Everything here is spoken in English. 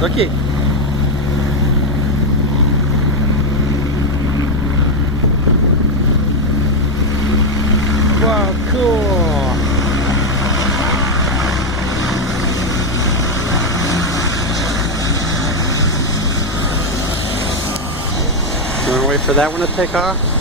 Ok. Wow, cool. You want to wait for that one to take off?